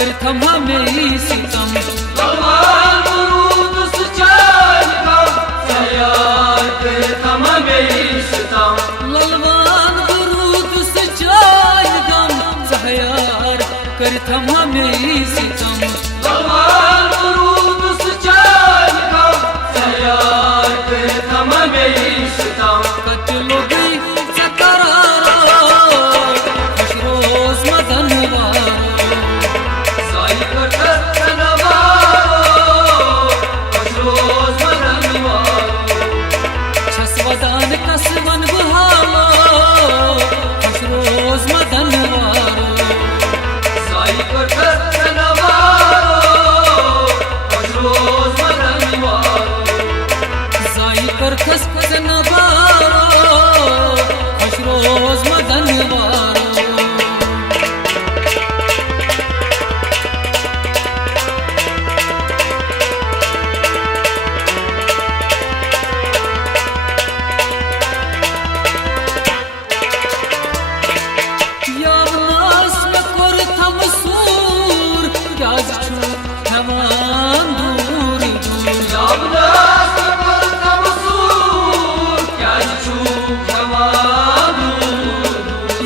कर थमा मेरी सितम ललवान दुरूद सचार गम सयार कर थमा मेरी सितम ललवान दुरूद सचार गम सयार कर थमा मेरी सितम ललवान दुरूद सचार गम सयार कर थमा मेरी सितम कत्लो गई सकरारो खुश रोज मदन वारो साई कट नवारो खुश रोज मदन वारो छसवदान कसवन बुहालो खुश रोज मदन वारो साई कट नवारो खुश रोज मदन वारो जाई कर खस नवारो खुश रोज मदन वारो यावनास में कर थम सूर क्या छु थमान दूर दूर यावनास कर तम सूर क्या छु क्षमादू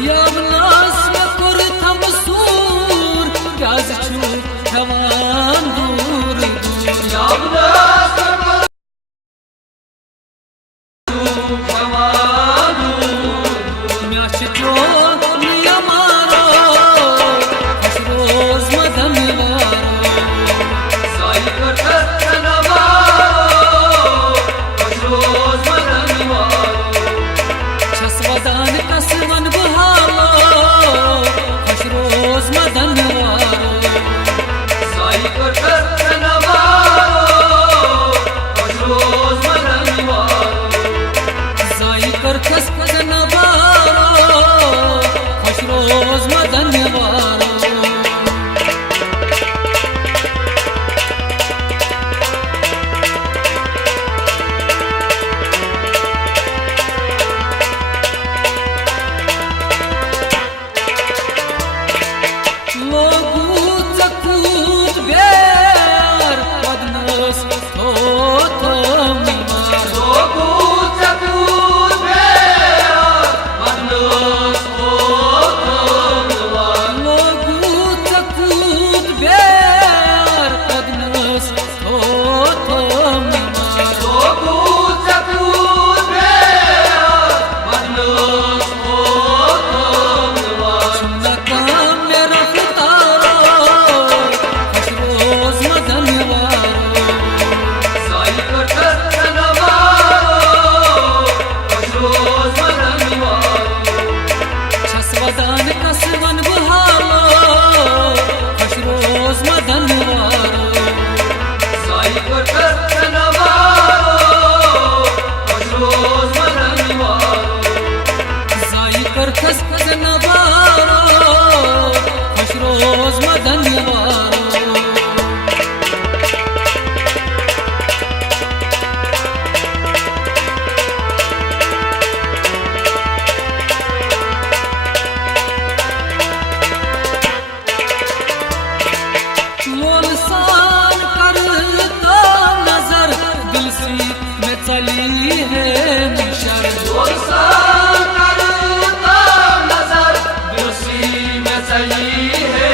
यावनास में कर थम सूर क्या छु थमान दूर दूर यावनास कर छु क्षमादू म्याश जो नियमारो खुश रोज मदन वारो साई कट नवारो खुश रोज मदन वारो छसवदान कसवन बुहालो खुश रोज मदन वारो साई कट नवारो खुश रोज मदन वारो जाई कर खस नवारो खुश रोज मदन वारो लोगू चकूत बेर पदनस तो मीमार लोगू चकूर बेर बदनस लोगू चकूत बेर पदनस तो मीमार लोगू चकूर बेर बदनस नकाम में रफ्तारो खुश रोज मदन वारो साई कट नवारो खुश रोज मदन वारो छसवदान कसवन बुहालो खुश रोज मदन वारो साई कट नवारो खुश रोज मदन वारो जाई कर खस नवारो खुश रोज मदन वारो लोलसान करता नजर दिल सी में चली है निशर दोस्तान करता नजर दिलसी में चली है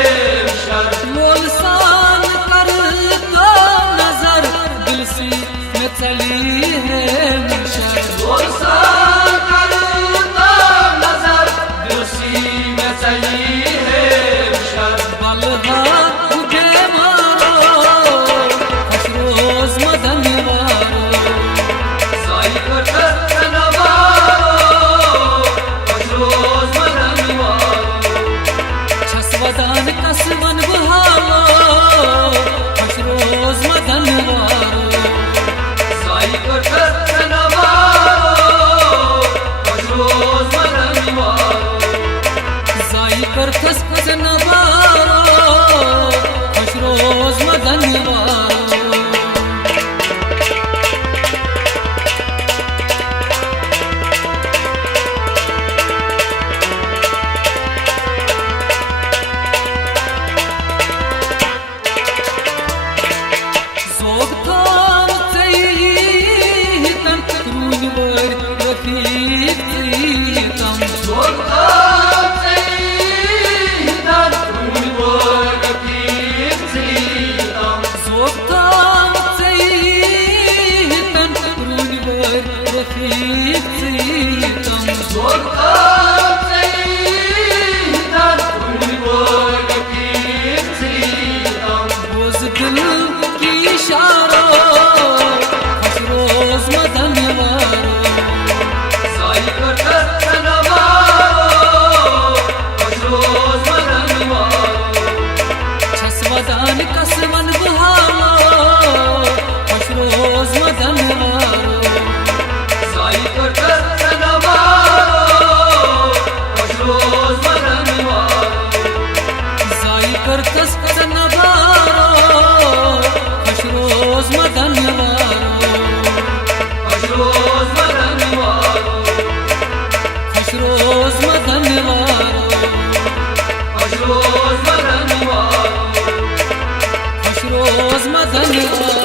मदन